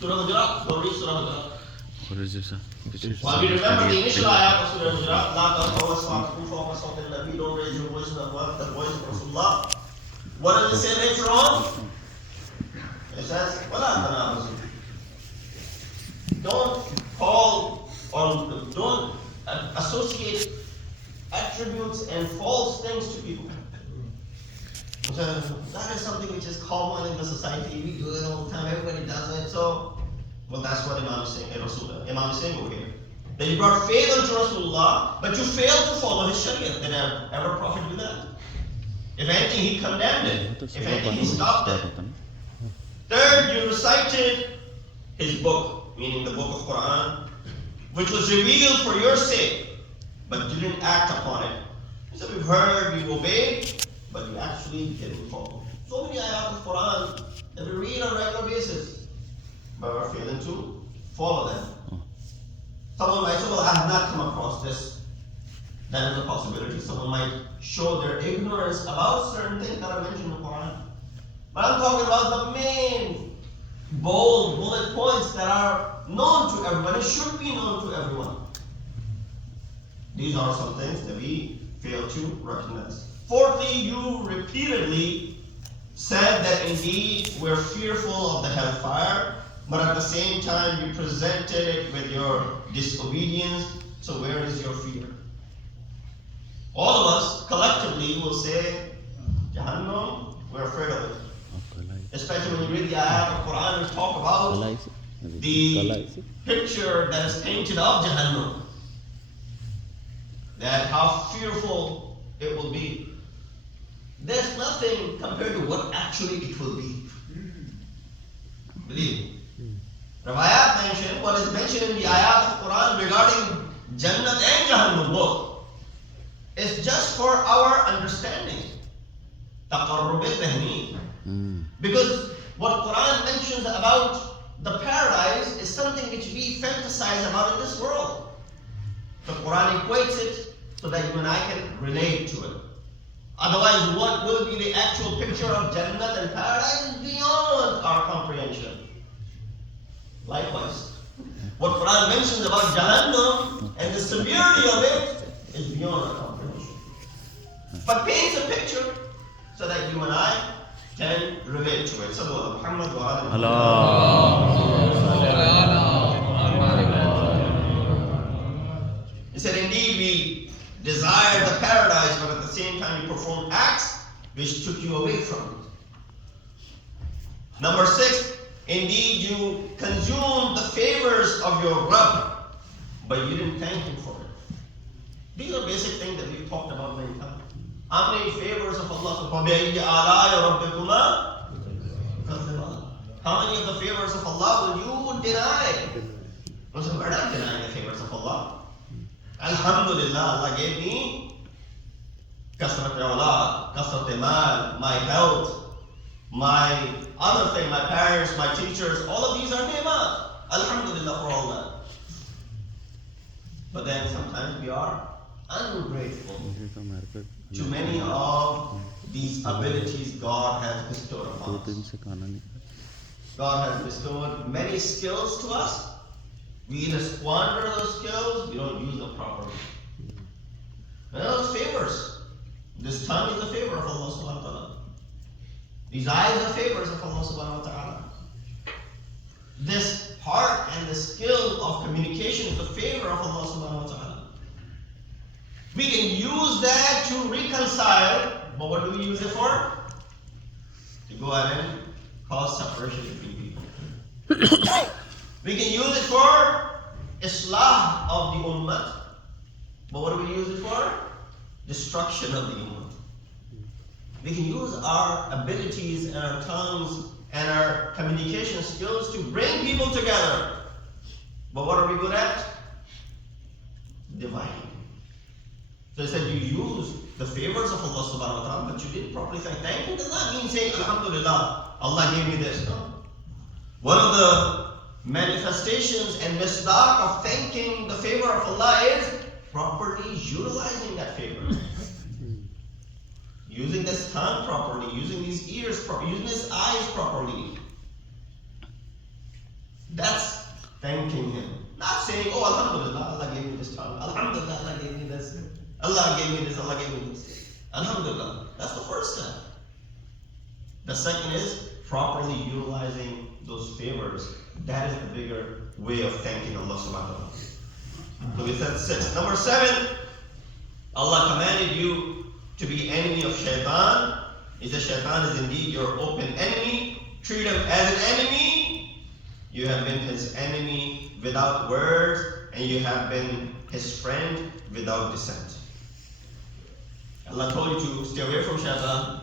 Surah Hujurat, go read Surah Hujurat. While we remember the initial ayat of Surah Hujurat, La tarfa'u aswatakum fawqa sawti an-nabi, don't raise your voice above the voice of Rasulullah. What does it say later on? It says, وَلَا تَنَابَزُوا. Don't call or don't associate attributes and false things to people. So that is something which is common in the society. We do it all the time. Everybody does it. So, well, that's what Imam is saying. Imam is saying over here that you brought faith unto Rasulullah, but you failed to follow his Shariah. Did ever Prophet do that? If anything, he condemned it. If anything, he stopped it. Third, you recited his book, meaning the book of Quran, which was revealed for your sake, but you didn't act upon it. So we've heard, we've obeyed, but you actually didn't follow. So many ayat of Quran that we read on a regular basis, but we're failing to follow them. Someone might say, well, I have not come across this. That is a possibility. Someone might show their ignorance about certain things that are mentioned in the Quran. But I'm talking about the main, bold bullet points that are known to everyone. It should be known to everyone. These are some things that we fail to recognize. Fourthly, you repeatedly said that indeed we're fearful of the hellfire, but at the same time you presented it with your disobedience. So where is your fear? All of us collectively will say, Jahannam, we're afraid of it. Especially when you read the ayat of Quran, we talk about the picture that is painted of Jahannam. That how fearful it will be. There's nothing compared to what actually it will be. Believe me. Rawayat mentioned, what is mentioned in the ayat of Quran regarding Jannat and Jahannam both, is just for our understanding. Taqarrub al-tahmeen. Because what Quran mentions about the paradise is something which we fantasize about in this world. The Quran equates it so that you and I can relate to it. Otherwise, what will be the actual picture of Jannat and paradise is beyond our comprehension. Likewise, what Quran mentions about Jahannam and the severity of it is beyond our comprehension. But paints a picture so that you and I can relate to it. Sallallahu Muhammad wa He said, indeed, we desired the paradise, but at the same time you performed acts which took you away from it. Number 6, indeed you consumed the favors of your Rabb, but you didn't thank him for it. These are basic things that we've talked about many times. How many favors of Allah? How many of the favors of Allah will you deny? So we're not denying the favors of Allah. Alhamdulillah, Allah gave me kasrat awlad, kasrat mal, my health, my other thing, my parents, my teachers, all of these are ni'mat. Alhamdulillah for all that. But then sometimes we are ungrateful to many of these abilities God has bestowed upon us. God has bestowed many skills to us. We either squander those skills, we don't use them properly. And those favors. This tongue is a favor of Allah subhanahu wa ta'ala. These eyes are favors of Allah subhanahu wa ta'ala. This heart and the skill of communication is a favor of Allah subhanahu wa ta'ala. We can use that to reconcile, but what do we use it for? To go ahead and cause separation between people. We can use it for Islah of the Ummah, but what do we use it for? Destruction of the Ummah. We can use our abilities and our tongues and our communication skills to bring people together. But what are we good at? Dividing. So he said you use the favors of Allah subhanahu wa ta'ala, but you didn't properly say thank you. Does not mean saying Alhamdulillah, Allah gave me this. No. One of the manifestations and misdaq of thanking the favor of Allah is properly utilizing that favor. Using this tongue properly, using these ears properly, using these eyes properly. That's thanking Him. Not saying, oh, Alhamdulillah, Allah gave me this tongue. Alhamdulillah, Allah gave me this. Allah gave me this, Allah gave me this. Alhamdulillah. That's the first step. The second is properly utilizing those favors. That is the bigger way of thanking Allah subhanahu wa ta'ala. So we said 6. Number 7, Allah commanded you to be enemy of shaitan. He said shaitan is indeed your open enemy. Treat him as an enemy. You have been his enemy without words, and you have been his friend without dissent. Allah told you to stay away from shaitan.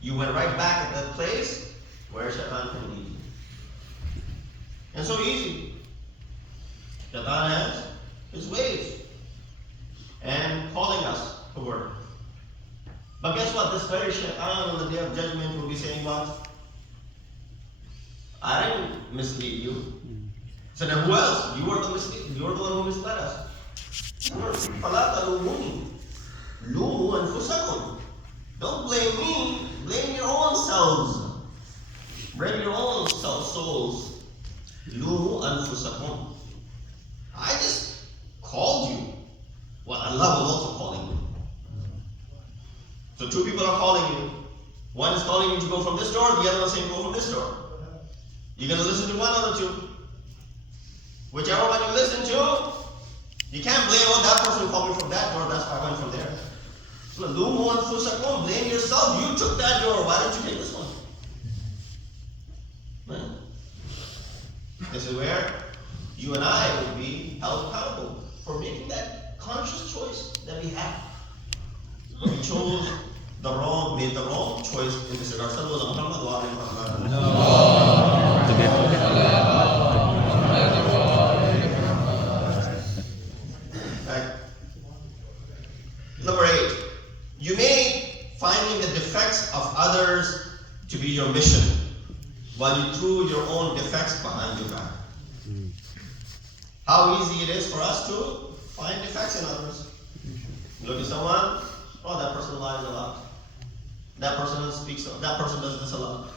You went right back at that place where shaitan can lead you. And so easy. Shaitan has his ways and calling us to work. But guess what? This very shaitan on the day of judgment will be saying what? I didn't mislead you. So then who else? You were the one who misled us. فَلَا تَلُومُونِي لُومُوا أَنفُسَكُمْ. Don't blame me. Blame your own selves. Blame your own souls. لُومُوا أَنفُسَكُمْ. I just called you. Well, Allah was also calling you. So 2 people are calling you. One is calling you to go from this door, the other one is saying go from this door. You're going to listen to one of the 2. Whichever one you listen to, you can't blame, oh, that person called me from that door, that's why I went from there. So, blame yourself. You took that door, why didn't you take this one? Right? This is where you and I will be held accountable for making that conscious choice that we have. We chose made the wrong choice in this regard. Number 8, you made finding the defects of others to be your mission, while you threw your own defects behind your back. How easy it is for us to find defects in others. Look at someone, oh, that person lies a lot. That person speaks, that person does this a lot.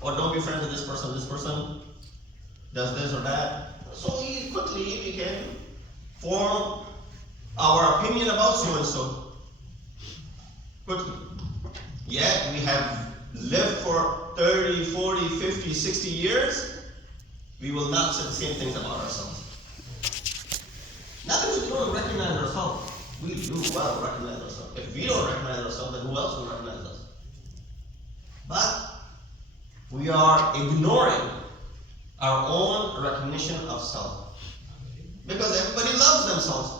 Or don't be friends with this person does this or that. So quickly we can form our opinion about so and so. Quickly. Yet we have lived for 30, 40, 50, 60 years, we will not say the same things about ourselves. Not because we don't recognize ourselves. We do well recognize ourselves. If we don't recognize ourselves, then who else will recognize us? But we are ignoring our own recognition of self. Because everybody loves themselves.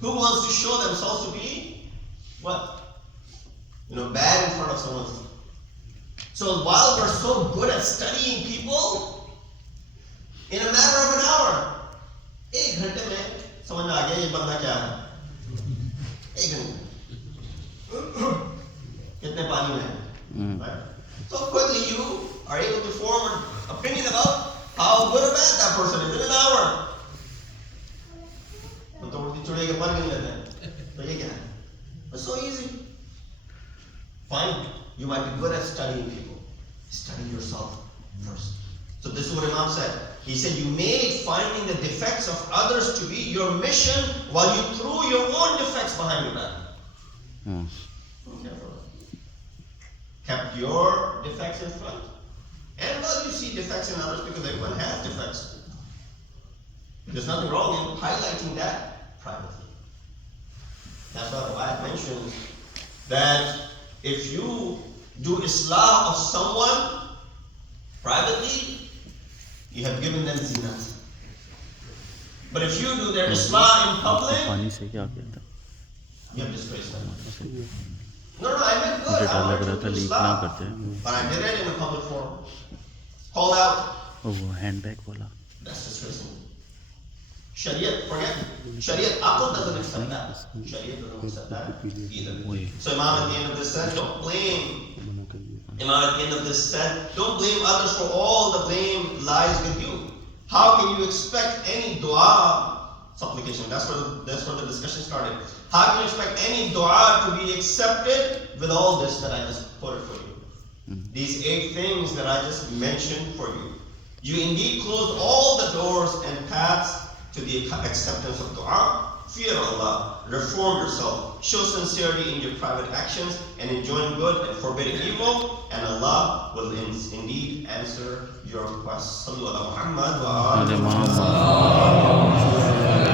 Who wants to show themselves to be what? Bad in front of someone. So while we're so good at studying people, in a matter of an hour, 1 घंटे में समझ में आ गया ये बंदा क्या है. 1 घंटे कितने पानी में है. Right? So quickly you are able to form an opinion about how good or bad that person is in an hour. It's so easy. Fine, you might be good at studying people. Study yourself first. So this is what Imam said. He said, you made finding the defects of others to be your mission while you threw your own defects behind your back. Kept your defects in front. And while you see defects in others, because everyone has defects, there's nothing wrong in highlighting that privately. That's why the ayat mentions that if you do islah of someone privately, you have given them zinat. But if you do their islah in public, you have disgraced them. No, I meant good. I wanted to do islah, but I did it in a public forum. Called out. That's disgracing. Shariat, forget. Shariat, Aql doesn't accept that. Shariat doesn't accept that either. So Imam at the end of this said, don't blame. Imam at the end of this said, don't blame others for all the blame lies with you. How can you expect any dua, supplication, that's where the discussion started. How can you expect any dua to be accepted with all this that I just quoted for you? These 8 things that I just mentioned for you. You indeed closed all doors and paths to the acceptance of dua. Fear Allah, reform yourself, show sincerity in your private actions, and enjoin good and forbid evil, and Allah will indeed answer your requests. Sallu ala Muhammad wa ala Muhammad.